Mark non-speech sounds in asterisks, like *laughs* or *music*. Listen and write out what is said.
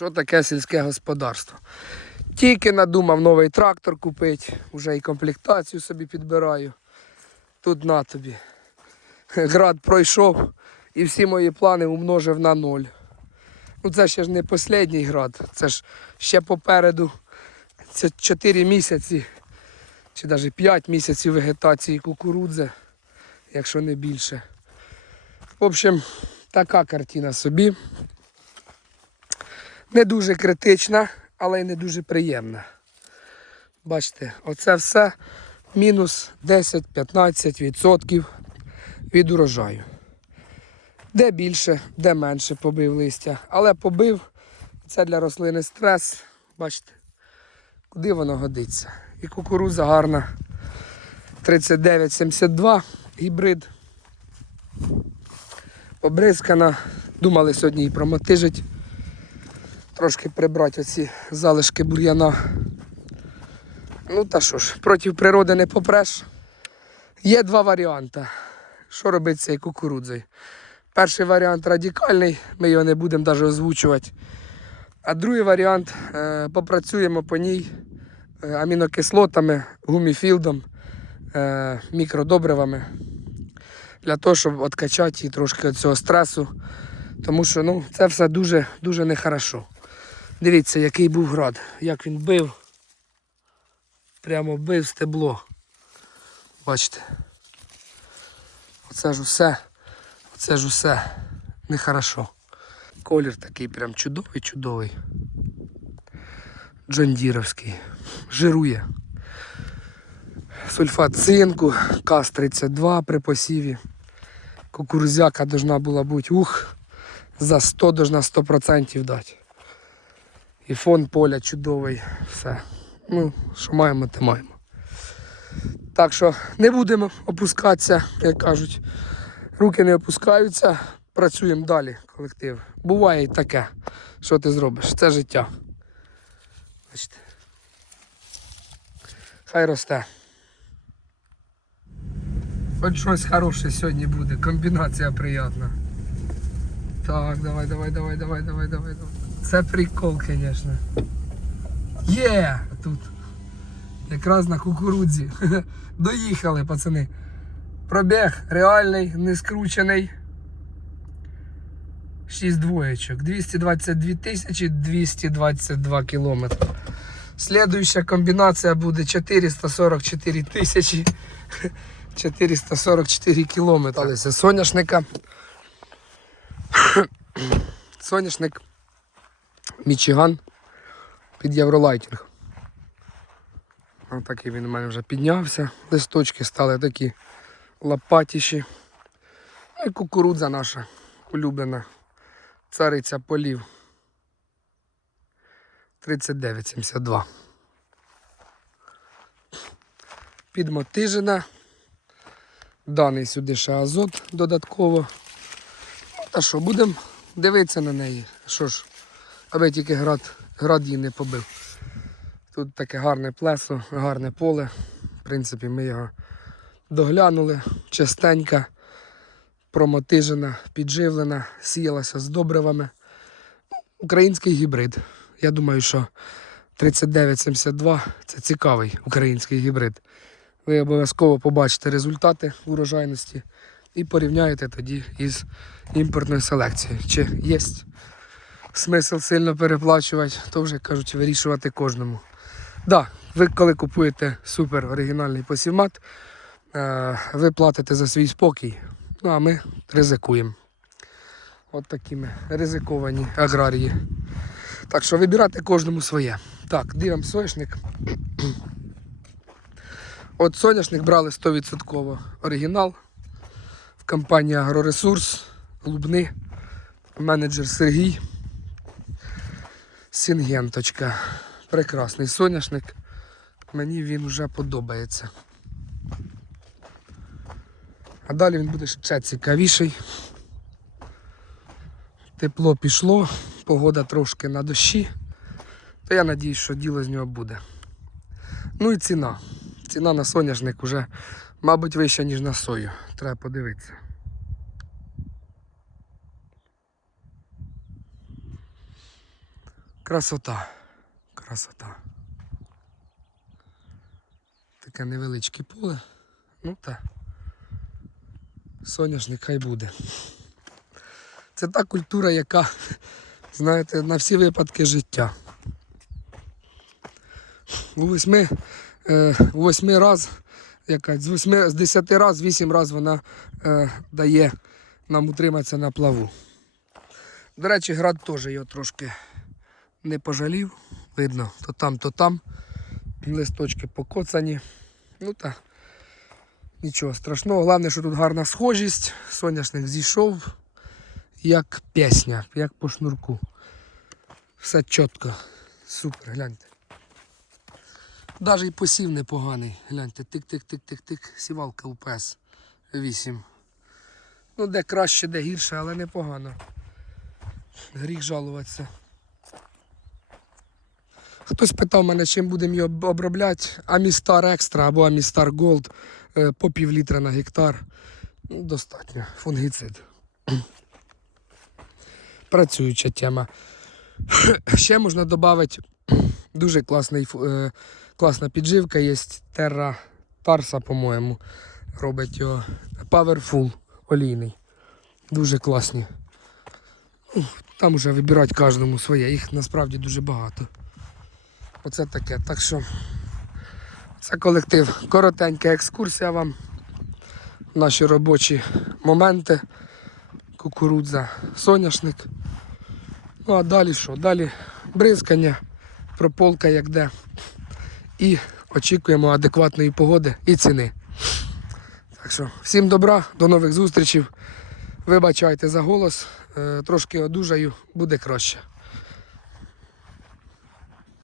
що таке сільське господарство. Тільки надумав новий трактор купити, вже і комплектацію собі підбираю. Тут на тобі. Град пройшов і всі мої плани умножив на ноль. Ну це ще ж не останній град, це ж ще попереду. Це 4 місяці чи навіть 5 місяців вегетації кукурудзи, якщо не більше. В общем, така картина собі. Не дуже критична, але й не дуже приємна. Бачите, оце все мінус 10-15% від урожаю. Де більше, де менше побив листя. Але побив, це для рослини стрес. Бачите, куди воно годиться. І кукурудза гарна. 39,72 гібрид. Обризкана. Думали сьогодні її промотижить. Трошки прибрати оці залишки бур'яна. Ну та що ж, проти природи не попреш. Є два варіанти. Що робити з цією кукурудзою? Перший варіант радикальний, ми його не будемо навіть озвучувати. А другий варіант е, попрацюємо по ній е, амінокислотами, гуміфілдом, е, мікродобривами. Для того, щоб відкачати її трошки цього стресу. Тому що ну, це все дуже, дуже нехорошо. Дивіться, який був град, як він бив. Прямо бив стебло. Бачите. Оце ж усе. Оце ж усе нехорошо. Колір такий прям чудовий-чудовий. Джондіровський. Жирує. Сульфат цинку, КАС-32 при посіві. Кукурузяка должна була бути ух, за 100 должна 100% дати. І фон поля чудовий. Все. Ну, що маємо, те маємо. Так що не будемо опускатися, як кажуть. Руки не опускаються, працюємо далі, колектив. Буває і таке. Що ти зробиш? Це життя. Бачите. Хай росте. Хоч щось хороше сьогодні буде, комбінація приємна. Так, давай, давай, давай, давай, давай, давай, давай. Це прикол, звісно. Є! Тут. Якраз на кукурудзі. *laughs* Доїхали, пацани. Пробіг реальний, не скручений. 6 двоєчок. 222 тисячі 222 кілометри. Слідуюча комбінація буде 444 тисячі *laughs* 444 кілометри. Соняшника. *clears throat* Соняшник Мічиган під Євролайтінг. Ось такий він у мене вже піднявся. Листочки стали такі лопатіші. Ну і кукурудза наша улюблена. Цариця полів. 39,72. Підмотижена. Даний сюди ще азот додатково. Та що, будемо дивитися на неї. Що ж, аби тільки град, град її не побив. Тут таке гарне плесо, гарне поле. В принципі, ми його доглянули частенько, промотижена, підживлена, сіялася з добривами. Ну, Український гібрид. Я думаю, що 3972 це цікавий український гібрид. Ви обов'язково побачите результати урожайності і порівняєте тоді із імпортною селекцією. Чи є смисл сильно переплачувати, то вже кажуть вирішувати кожному. Да, ви коли купуєте супер оригінальний посівмат, е, ви платите за свій спокій, ну а ми ризикуємо. От такі ми ризиковані аграрії. Так що вибирати кожному своє. Так, дивимо соняшник. *clears throat* От соняшник брали 100% оригінал в компанії Агроресурс, Лубни, менеджер Сергій. Сінгенточка. Прекрасний соняшник. Мені він вже подобається. А далі він буде ще цікавіший. Тепло пішло, погода трошки на дощі. То я надіюсь, що діло з нього буде. Ну і ціна. Ціна на соняшник вже, мабуть, вища, ніж на сою. Треба подивитися. Красота. Красота. Таке невеличке поле. Ну та соняшник хай буде. Це та культура, яка, знаєте, на всі випадки життя. У восьми, е, восьми раз, яка, з, восьми, з десяти раз, вісім раз вона е, дає нам утриматися на плаву. До речі, град теж його трошки не пожалів. Видно, то там, то там. Листочки покоцані. Ну та нічого страшного. Головне, що тут гарна схожість. Соняшник зійшов як пісня, як по шнурку. Все чітко. Супер, гляньте. Навіть і посів непоганий. Гляньте, тик-тик-тик-тик-тик. Сівалка УПС 8. Ну, де краще, де гірше, але непогано. Гріх жалуватися. Хтось питав мене, чим будемо його обробляти. Амістар Екстра або Амістар Голд е, по пів літра на гектар. Ну, достатньо. Фунгіцид. *clears throat* Працююча тема. *clears throat* Ще можна додати *clears throat* дуже класний, е, класна підживка є Terra Tarsa, по-моєму. Робить його Powerful олійний. Дуже класні. Ну, Там вже вибирати кожному своє, їх насправді дуже багато. Оце таке. Так що це колектив. Коротенька екскурсія вам. Наші робочі моменти. Кукурудза, соняшник. Ну а далі що? Далі бризкання, прополка як де. І очікуємо адекватної погоди і ціни. Так що, всім добра, до нових зустрічей. Вибачайте за голос, е, трошки одужаю, буде краще.